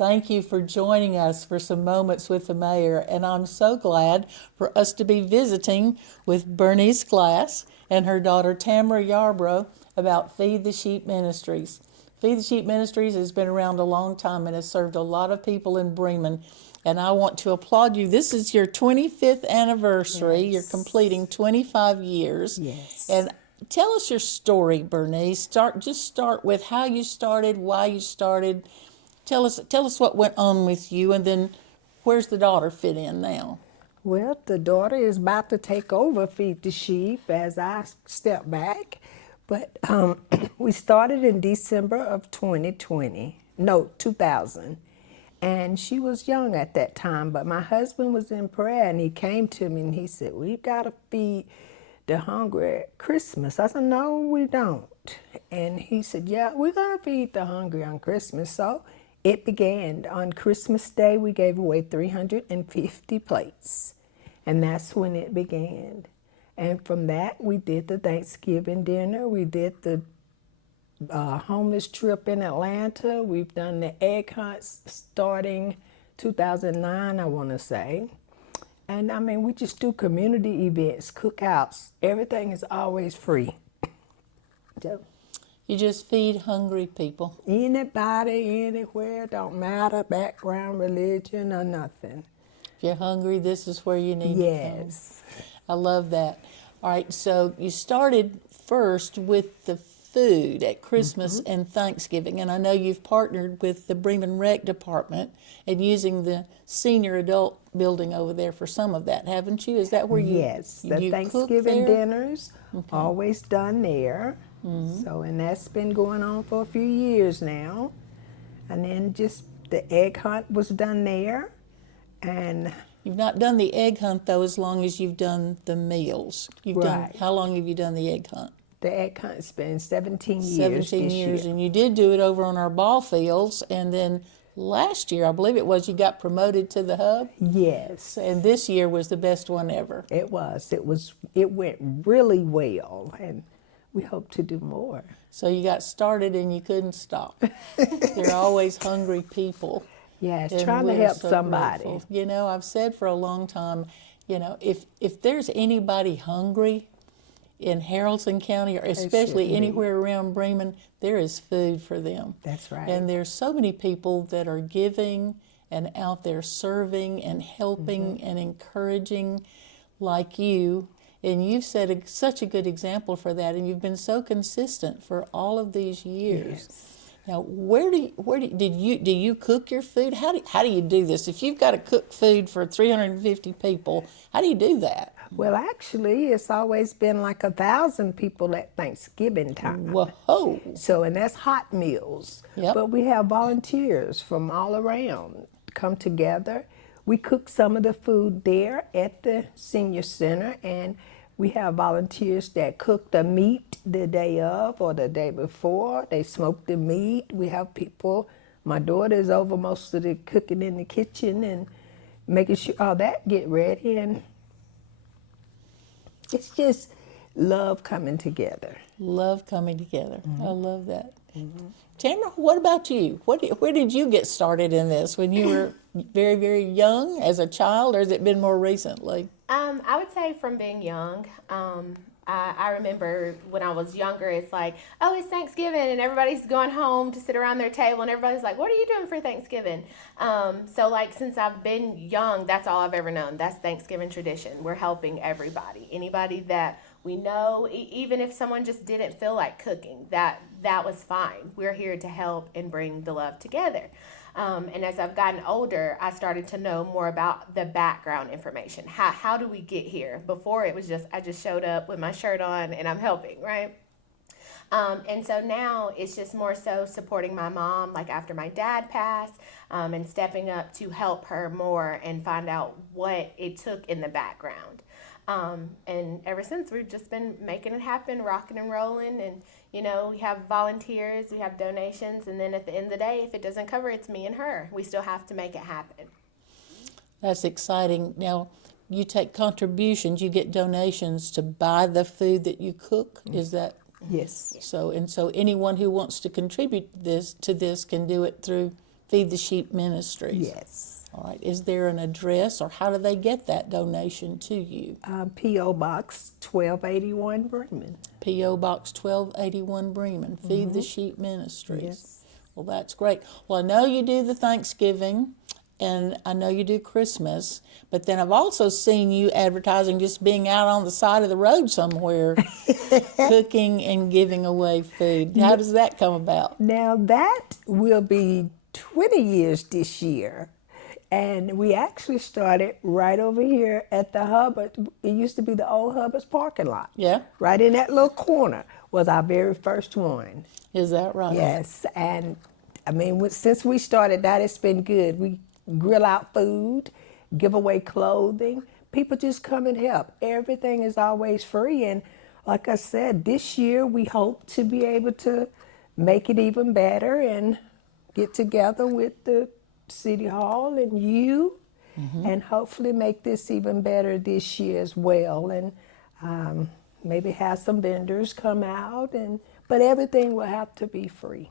Thank you for joining us for some moments with the mayor, and I'm so glad for us to be visiting with Bernice Glass and her daughter Tamara Yarbrough about Feed the Sheep Ministries. Feed the Sheep Ministries has been around a long time and has served a lot of people in Bremen, and I want to applaud you. This is your 25th anniversary. Yes. You're completing 25 years. Yes. And tell us your story, Bernice. Start with how you started, why you started. Tell us what went on with you, and then where's the daughter fit in now? Well, the daughter is about to take over Feed the Sheep as I step back. But we started in December of 2000. And she was young at that time, but my husband was in prayer and he came to me and he said, "We've got to feed the hungry at Christmas." I said, "No, we don't." And he said, "Yeah, we're going to feed the hungry on Christmas." So it began. On Christmas Day, we gave away 350 plates. And that's when it began. And from that, we did the Thanksgiving dinner. We did the homeless trip in Atlanta. We've done the egg hunts starting 2009, I want to say. And I mean, we just do community events, cookouts. Everything is always free. So, You just feed hungry people. anybody, anywhere, don't matter, background, religion, or nothing. If you're hungry, this is where you need to come. Yes. I love that. All right, so you started first with the food at Christmas and Thanksgiving, and I know you've partnered with the Bremen Rec Department and using the senior adult building over there for some of that, haven't you? Is that where you Yes, the you cook Thanksgiving there? dinners always done there. So, and that's been going on for a few years now. And then just the egg hunt was done there. And You've not done the egg hunt though, as long as you've done the meals. You've done. Right. How long have you done the egg hunt? the egg hunt's been 17 years 17 this years, year. and you did do it over on our ball fields, and then last year, I believe it was, you got promoted to the hub, Yes, and this year was the best one ever. it was. It went really well, and we hope to do more. So you got started and you couldn't stop. They're always hungry people. Yes, And trying to we're help so somebody. grateful. You know, I've said for a long time, you know, if there's anybody hungry in Haralson County, or especially shouldn't be. anywhere around Bremen, there is food for them. That's right. And there's so many people that are giving and out there serving and helping Mm-hmm. and encouraging like you. And you've set such a good example for that, and you've been so consistent for all of these years. Yes. Now, do you cook your food? How do you do this? If you've got to cook food for 350 people, how do you do that? Well, actually, it's always been like 1,000 people at Thanksgiving time. Whoa! So, and that's hot meals. Yep. But we have volunteers from all around come together. We cook some of the food there at the senior center, and we have volunteers that cook the meat the day of or the day before. They smoke the meat. We have people, my daughter's over most of the cooking in the kitchen and making sure all that get ready. And it's just love coming together. Love coming together. I love that. Tamara, what about you? Where did you get started in this? When you were very, very young as a child, or has it been more recently? I would say from being young. I remember when I was younger, it's like, oh, it's Thanksgiving, and everybody's going home to sit around their table, and everybody's like, what are you doing for Thanksgiving? So, like, since I've been young, that's all I've ever known. That's Thanksgiving tradition. We're helping everybody. Anybody that we know, even if someone just didn't feel like cooking, that was fine. We're here to help and bring the love together. And as I've gotten older, I started to know more about the background information. How do we get here? Before it was just, I just showed up with my shirt on and I'm helping, right? And so now it's just more so supporting my mom, like after my dad passed, and stepping up to help her more and find out what it took in the background. And ever since, we've just been making it happen, rocking and rolling. And, you know, we have volunteers, we have donations. And then at the end of the day, if it doesn't cover, it's me and her. We still have to make it happen. That's exciting. Now, you take contributions, you get donations to buy the food that you cook. Is that Yes. so? And so anyone who wants to contribute to this can do it through Feed the Sheep Ministries. Yes. All right. Is there an address, or how do they get that donation to you? P.O. Box 1281 Bremen. P.O. Box 1281 Bremen, Feed the Sheep Ministries. Yes. Well, that's great. Well, I know you do the Thanksgiving, and I know you do Christmas, but then I've also seen you advertising just being out on the side of the road somewhere, cooking and giving away food. How does that come about? Now that will be 20 years this year. And we actually started right over here at the Hubbard. It used to be the old Hubbard's parking lot. Yeah? Right in that little corner was our very first one. Is that right? Yes, and I mean, since we started that, it's been good. We grill out food, give away clothing. People just come and help. Everything is always free. And like I said, this year we hope to be able to make it even better and get together with the City Hall and you, and hopefully make this even better this year as well. And maybe have some vendors come out, but everything will have to be free.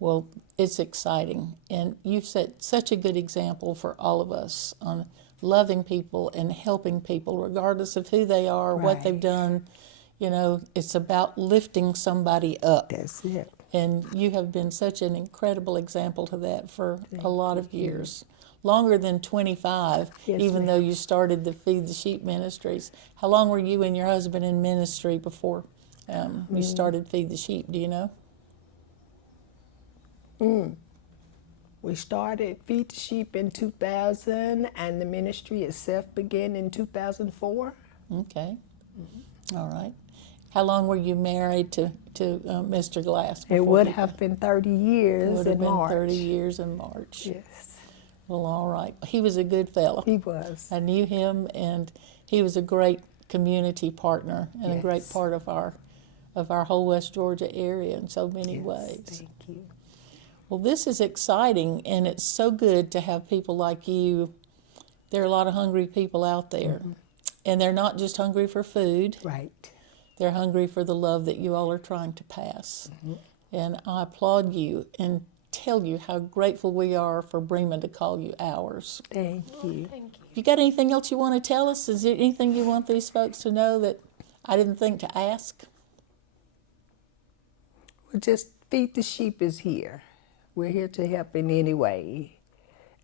Well, it's exciting, and you've set such a good example for all of us on loving people and helping people, regardless of who they are, what Right. they've done. You know, it's about lifting somebody up. That's it. And you have been such an incredible example to that for a lot of years. Longer than 25, Yes, even ma'am. though you started the Feed the Sheep Ministries. How long were you and your husband in ministry before you started Feed the Sheep? Do you know? We started Feed the Sheep in 2000, and the ministry itself began in 2004. Okay. All right. How long were you married to Mr. Glass? It before would he- have been 30 years would have in been March. 30 years in March. Yes, Well, all right. He was a good fellow. he was. I knew him, and he was a great community partner and a great Yes. part of our whole West Georgia area in so many Yes, ways. thank you. Well, this is exciting, and it's so good to have people like you. There are a lot of hungry people out there, and they're not just hungry for food. Right. They're hungry for the love that you all are trying to pass. And I applaud you and tell you how grateful we are for Bremen to call you ours. Thank you. Thank you. You got anything else you want to tell us? Is there anything you want these folks to know that I didn't think to ask? Well, just Feed the Sheep is here. We're here to help in any way.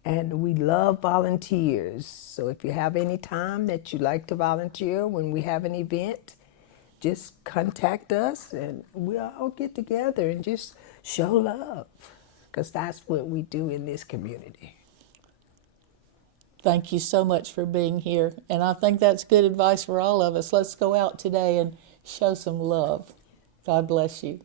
And we love volunteers. So if you have any time that you'd like to volunteer when we have an event, just contact us and we'll all get together and just show love. Because that's what we do in this community. Thank you so much for being here. And I think that's good advice for all of us. Let's go out today and show some love. God bless you.